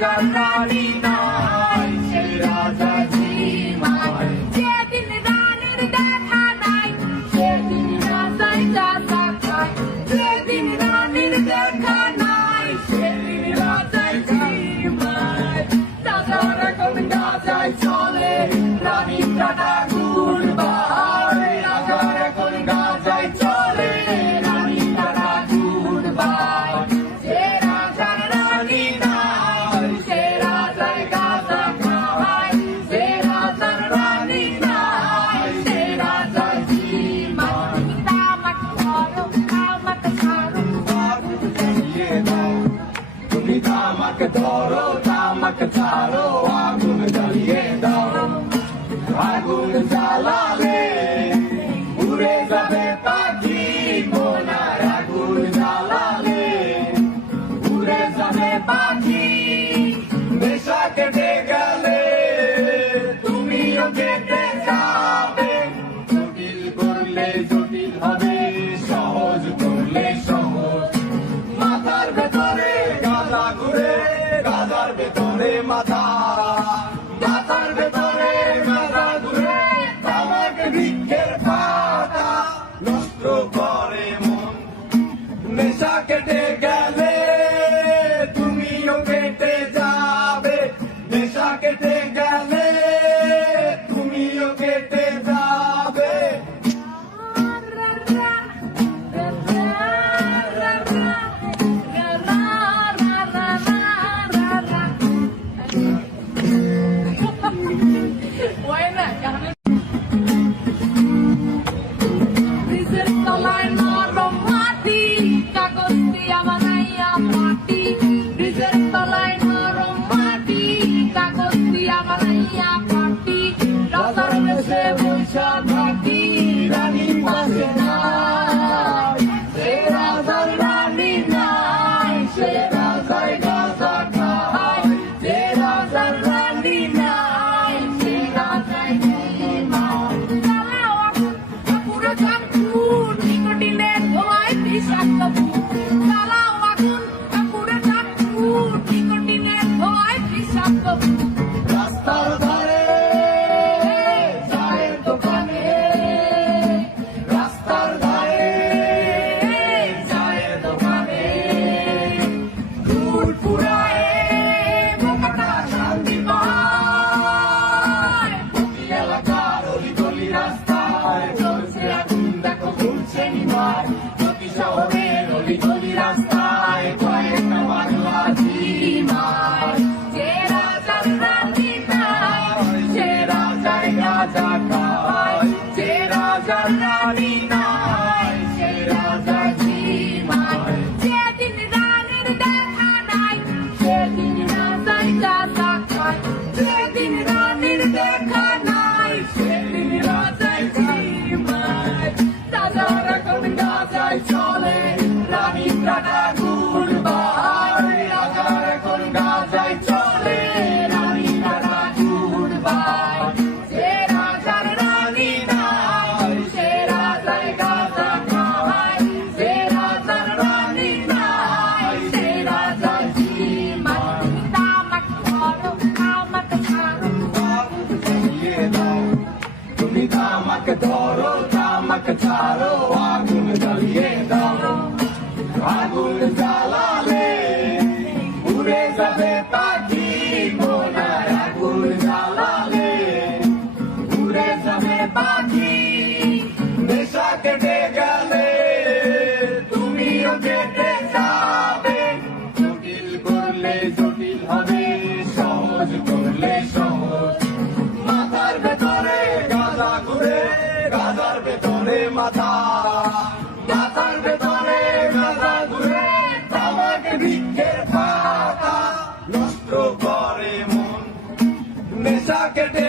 রাজার রানী নাই, সে রাজা ঝিমায়। যেদিন রানীর দেখা নাই, সেদিন রাজায় গাঁজা খায়। যেদিন রানীর দেখা নাই, সেদিন রাজায় ঝিমায়। রাজার এখন গাঁজায় চলে, রানীর টাটা গুড়বাই। রাজার এখন গাঁজায় চলে, রানীর টাটা গুড়বাই। যে রাজার রানী নাই, সে রাজায় গাঁজা খায়। যে রাজার রানী নাই, সে রাজায় ঝিমায়। তামাক ধরো, তামাক ছাড়ো, আগুন জ্বালিয়ে দাও। তুমি তামাক ধরো, তামাক ছাড়ো, আগুন জ্বালিয়ে দাও। আগুন জ্বালালে উড়ে যাবে পাখি বোনার। আগুন জ্বালালে উড়ে যাবে পাখি। নেশা কেটে গেলে তুমিও কেটে যাবে। জটিল করলে জটিল হবে, সহজ করলে সহজ। মাথার ভেতরে গাঁজা ঘুরে, গাঁজার ভেতরে মাথা। মাথার ভেতরে গাঁজা ঘুরে, তামাক বৃক্ষের পাতা। নষ্ট করে মন, নেশা কেটে গেলে তুমিও কেটে যাবে। নেশা কেটে গেলে তুমিও কেটে যাবে। ব্রিজের তলায় নরম মাটি, কাগজ দিয়া বানাইয়া পাটি। ব্রিজের তলায় নরম মাটি, কাগজ দিয়া বানাইয়া পাটি। রাজার দেশে বৈশা থাকি, রানী পাশে নাই। সে রাজার রানী নাই, সে রাজায় গাঁজা খায়। যে রাজার রানী নাই, সে রাজায় ঝিমায়। জ্বালাও আগুন, কাপুরে চাকুর, নিকোটিনের ধোঁয়ায় বিষাক্ত ভূত। জ্বালাও আগুন, কাপুরে চাকুর, নিকোটিনের ধোঁয়ায় বিষাক্ত ভূত। রাস্তার ধারে চায়ের দোকানে, রাস্তার ধারে চায়ের দোকানে। দুধ পুরায় বোকাটা শান্তি পায়। প্রতি এলাকার অলি গলি রাস্তায় চলছে আগুন, দেখো ঘুরছে নিমায়। প্রতি শহরের অলি গলি রাস্তায় কয়েকটা বাংলা ঝিমায়। যে রাজার রানী নাই, সে রাজায় গাঁজা খায়। যে রাজার রানী নাই, সে রাজা ঝিমায়। যেদিন রানীর দেখা নাই, সেদিন রাজায় গাঁজা খায়। যেদিন রানীর দেখা নাই, সেদিন রাজায় ঝিমায়। রাজার এখন গাঁজায় চলে, রানীর টাটা গুড়বাই। রাজার এখন গাঁজায় চলে, রানীর টাটা গুড়বাই। যে রাজার রানী নাই, সে রাজায় গাঁজা খায়। যে রাজার রানী নাই, সে রাজায় ঝিমায়। তামাক ধরো, তামাক ছাড়ো, আগুন জ্বালিয়ে দাও। তুমি তামাক ধরো, তামাক ছাড়ো, আগুন জ্বালিয়ে দাও। আগুন জ্বালালে উড়ে যাবে পাখি বোনার। আগুন জ্বালালে উড়ে যাবে পাখি। নেশা কেটে গেলে তুমিও কেটে যাবে। জটিল করলে জটিল হবে, সহজ করলে সহজ। মাথার ভেতরে গাঁজা ঘুরে, গাঁজার ভেতরে মাথা। মাথার ভেতরে গাঁজা ঘুরে, তামাক বৃক্ষের পাতা। নষ্ট করে মন, নেশা কেটে